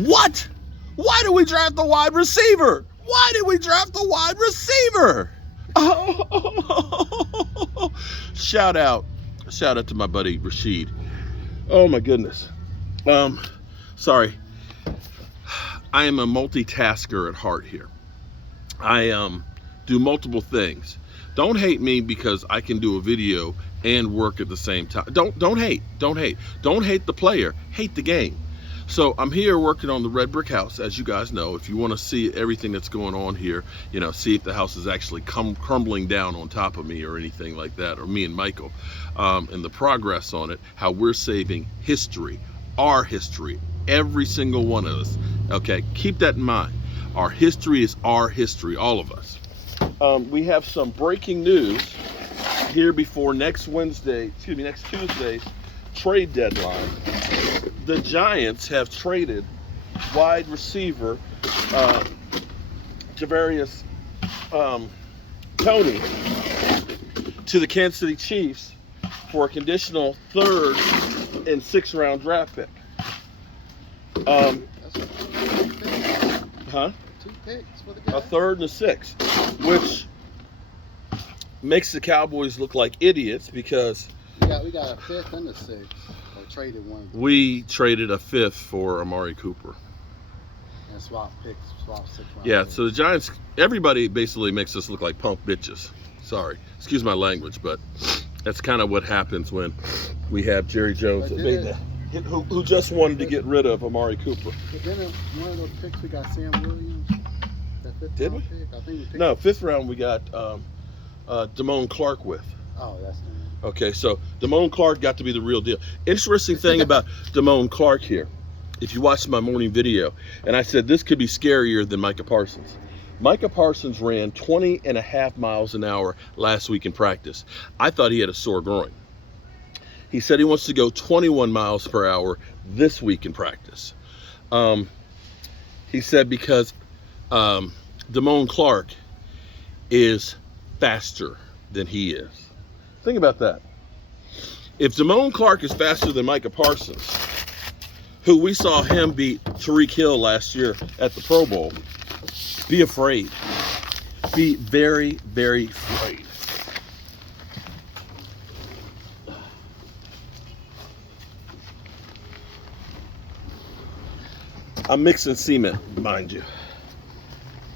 What? Why did we draft the wide receiver? Why did we draft the wide receiver? Oh, shout out to my buddy Rashid. Oh my goodness. Sorry. I am a multitasker at heart here. I do multiple things. Don't hate me because I can do a video and work at the same time. Don't hate. Don't hate the player. Hate the game. So I'm here working on the red brick house, as you guys know. If you want to see everything that's going on here, you know, see if the house is actually crumbling down on top of me or anything like that, or me and Michael, and the progress on it, how we're saving history, our history, every single one of us. Okay, keep that in mind. Our history is our history, all of us. We have some breaking news here before next Tuesday's trade deadline. The Giants have traded wide receiver Kadarius Toney to the Kansas City Chiefs for a conditional 3rd and 6th round draft pick. Two picks for the guy. A 3rd and a 6th, which makes the Cowboys look like idiots because we got a 5th and a 6th. Or traded one. We traded a 5th for Amari Cooper. And swap 6 rounds. Yeah, so the Giants, everybody basically makes us look like punk bitches. Sorry, excuse my language, but that's kind of what happens when we have Jerry Jones who just wanted to get rid of Amari Cooper. But then one of those picks we got Sam Williams. That 5th Did round we? pick. I think we picked No, 5th round we got Damone Clark with. Oh, that's the one. Okay, so Damone Clark got to be the real deal. Interesting thing about Damone Clark here, if you watched my morning video, and I said this could be scarier than Micah Parsons. Micah Parsons ran 20.5 miles an hour last week in practice. I thought he had a sore groin. He said he wants to go 21 miles per hour this week in practice. He said because Damone Clark is faster than he is. Think about that. If Damone Clark is faster than Micah Parsons, who we saw him beat Tyreek Hill last year at the Pro Bowl, be afraid. Be very, very afraid. I'm mixing cement, mind you.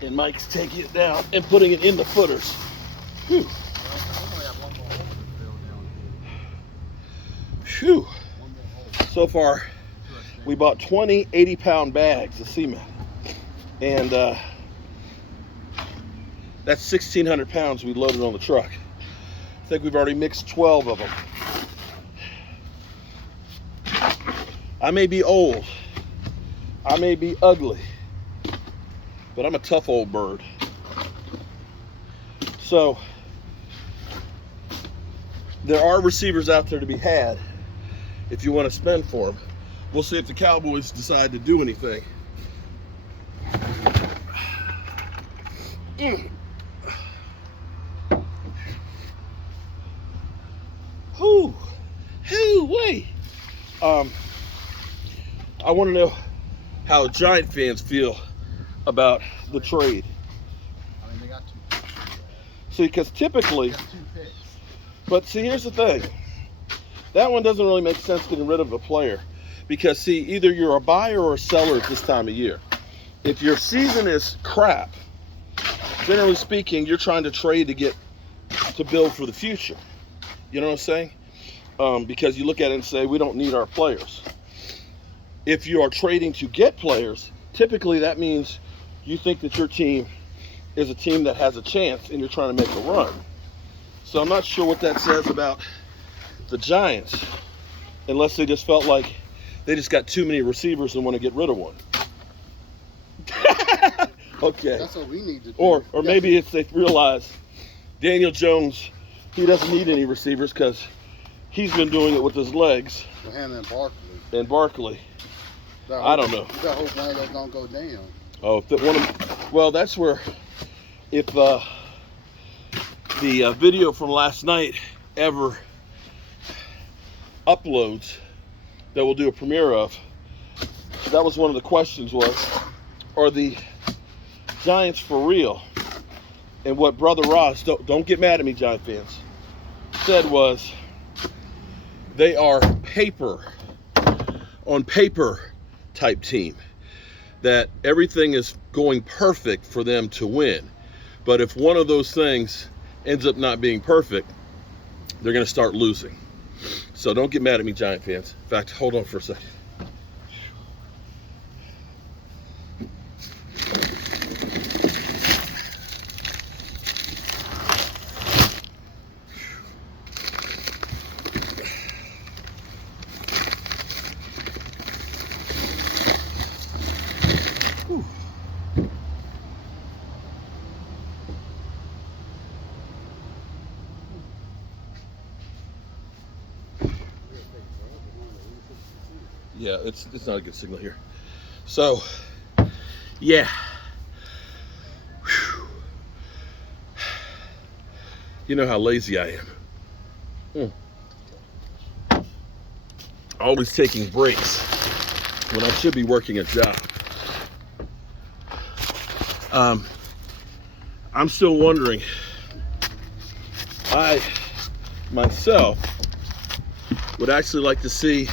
And Mike's taking it down and putting it in the footers. Whew. Whew. So far, we bought 20 80-pound bags of cement. And that's 1,600 pounds we loaded on the truck. I think we've already mixed 12 of them. I may be old. I may be ugly. But I'm a tough old bird. So, there are receivers out there to be had if you want to spend for them. We'll see if the Cowboys decide to do anything. Wait. I want to know how Giant fans feel about the trade. I mean, they got 2 picks. See, because typically, They got 2 picks. but see, here's the thing. That one doesn't really make sense getting rid of a player. Because, see, either you're a buyer or a seller at this time of year. If your season is crap, generally speaking, you're trying to trade to build for the future. You know what I'm saying? Because you look at it and say, we don't need our players. If you are trading to get players, typically that means you think that your team is a team that has a chance and you're trying to make a run. So I'm not sure what that says about the Giants, unless they just felt like they just got too many receivers and want to get rid of one. Okay. That's what we need to do. Or maybe it's they realize Daniel Jones, he doesn't need any receivers because he's been doing it with his legs. For him and Barkley. I don't know. You got hope Blanco's gonna go down. Oh, well, that's where if the video from last night ever uploads that we'll do a premiere of, that was one of the questions was, are the Giants for real? And what Brother Ross, don't get mad at me, Giant fans, said was, they are on paper type team. That everything is going perfect for them to win. But if one of those things ends up not being perfect, they're going to start losing. So don't get mad at me, Giant fans. In fact, hold on for a second. Yeah, it's not a good signal here. So, yeah. Whew. You know how lazy I am. Always taking breaks when I should be working a job. I'm still wondering. I myself would actually like to see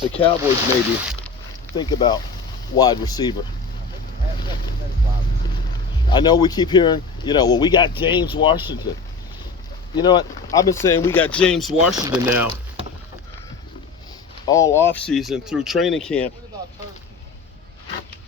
the Cowboys maybe think about wide receiver. I know we keep hearing, well, we got James Washington. You know what? I've been saying we got James Washington now all off season through training camp. What about Turkey?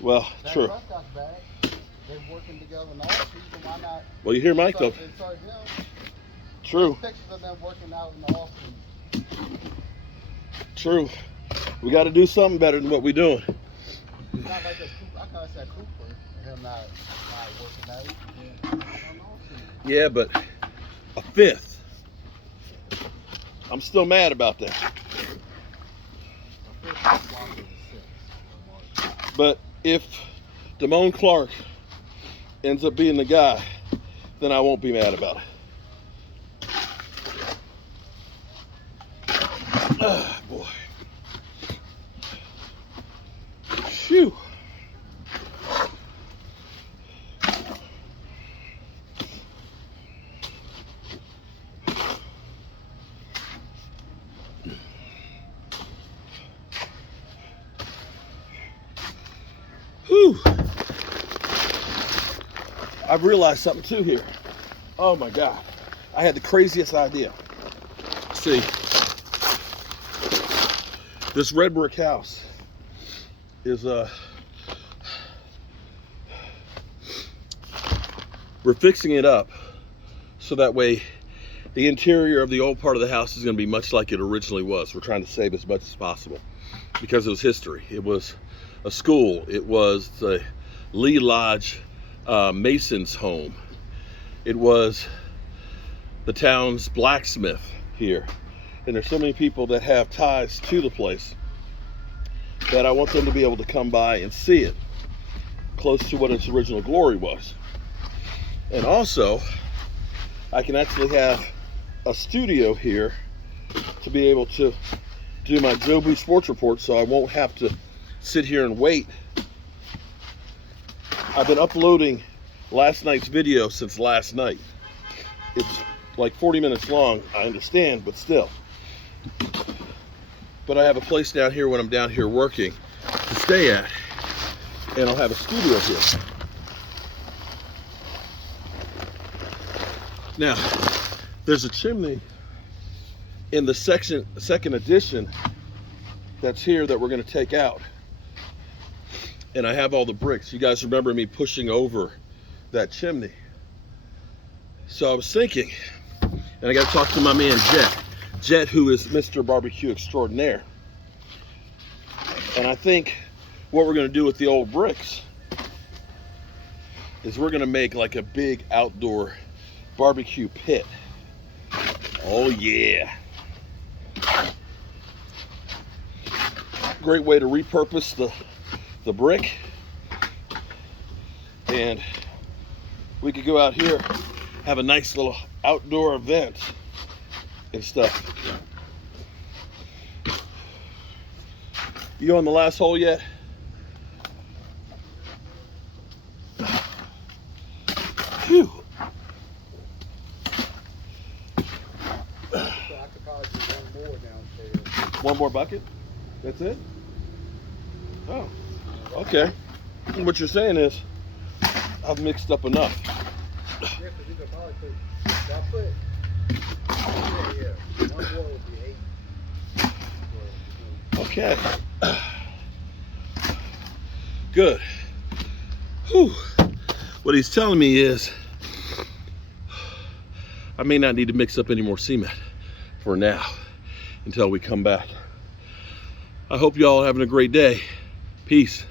Well, true. Prescott's back. They're working together in the off season. Why not? Well, you hear Mike though. Insert him. True. There's pictures of them working out in the off season. True. We got to do something better than what we're doing. It's not like I kind of said Cooper and him not working out. Yeah, but a fifth. I'm still mad about that. But if Damone Clark ends up being the guy, then I won't be mad about it. Ah, boy. Phew. Whew. I've realized something too here. Oh my God. I had the craziest idea. See, this red brick house is we're fixing it up so that way the interior of the old part of the house is going to be much like it originally was. We're trying to save as much as possible because it was history. It was a school. It was the Lee Lodge Mason's home. It was the town's blacksmith here. And there's so many people that have ties to the place that I want them to be able to come by and see it close to what its original glory was. And also, I can actually have a studio here to be able to do my Joby Sports Report, so I won't have to sit here and wait. I've been uploading last night's video since last night. It's like 40 minutes long, I understand, but still. But I have a place down here when I'm down here working to stay at, and I'll have a studio here. Now, there's a chimney in the second edition that's here that we're going to take out. And I have all the bricks. You guys remember me pushing over that chimney. So I was thinking, and I got to talk to my man Jet, who is Mr. Barbecue Extraordinaire. And I think what we're going to do with the old bricks is we're going to make like a big outdoor barbecue pit. Oh yeah. Great way to repurpose the brick. And we could go out here, have a nice little outdoor event and stuff. You on the last hole yet? One more bucket? That's it? Oh, okay. What you're saying is, I've mixed up enough. Yeah, because you could probably put, I put, yeah. 1 quart would be 8. Okay. Good. Whew. What he's telling me is, I may not need to mix up any more cement for now until we come back. I hope y'all are having a great day. Peace.